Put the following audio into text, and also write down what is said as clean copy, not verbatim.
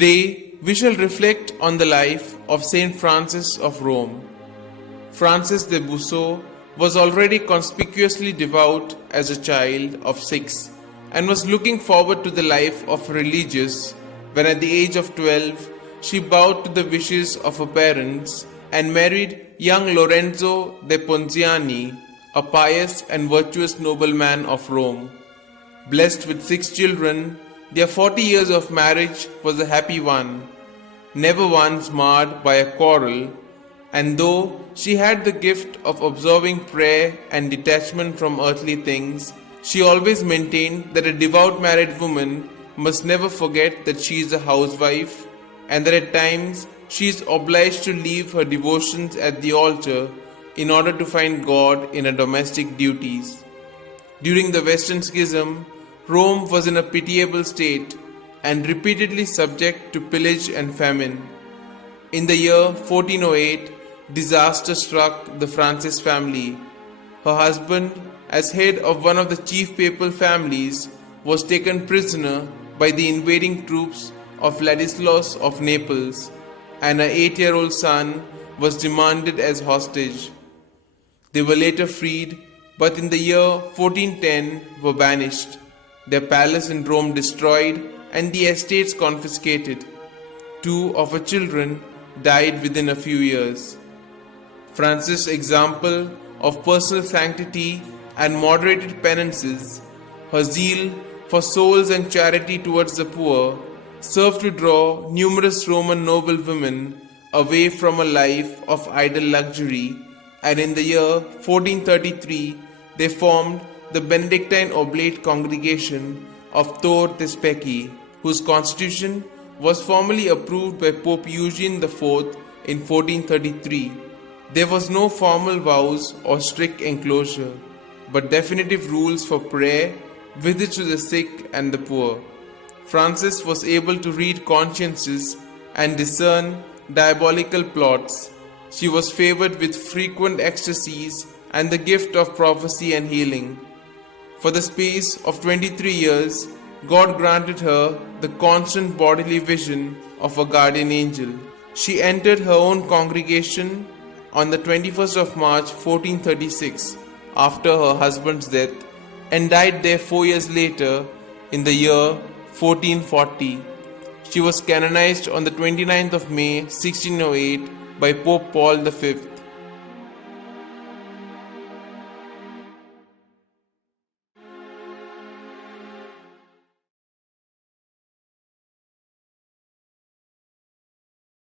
Today, we shall reflect on the life of Saint Francis of Rome. Francis de Busseau was already conspicuously devout as a child of 6 and was looking forward to the life of a religious when at the age of 12 she bowed to the wishes of her parents and married young Lorenzo de Ponziani, a pious and virtuous nobleman of Rome. Blessed with 6 children, their 40 years of marriage was a happy one, never once marred by a quarrel, and though she had the gift of observing prayer and detachment from earthly things, she always maintained that a devout married woman must never forget that she is a housewife and that at times she is obliged to leave her devotions at the altar in order to find God in her domestic duties. During the Western Schism, Rome was in a pitiable state and repeatedly subject to pillage and famine. In the year 1408, disaster struck the Francis family. Her husband, as head of one of the chief papal families, was taken prisoner by the invading troops of Ladislaus of Naples, and her 8-year-old son was demanded as hostage. They were later freed, but in the year 1410 were banished, their palace in Rome destroyed and the estates confiscated. 2 of her children died within a few years. Francis' example of personal sanctity and moderated penances, her zeal for souls and charity towards the poor, served to draw numerous Roman noble women away from a life of idle luxury, and in the year 1433 they formed the Benedictine Oblate Congregation of Tor Tespeci, whose constitution was formally approved by Pope Eugene IV in 1433. There was no formal vows or strict enclosure, but definitive rules for prayer, visits to the sick and the poor. Francis was able to read consciences and discern diabolical plots. She was favored with frequent ecstasies and the gift of prophecy and healing. For the space of 23 years, God granted her the constant bodily vision of a guardian angel. She entered her own congregation on the 21st of March 1436 after her husband's death and died there 4 years later in the year 1440. She was canonized on the 29th of May 1608 by Pope Paul V.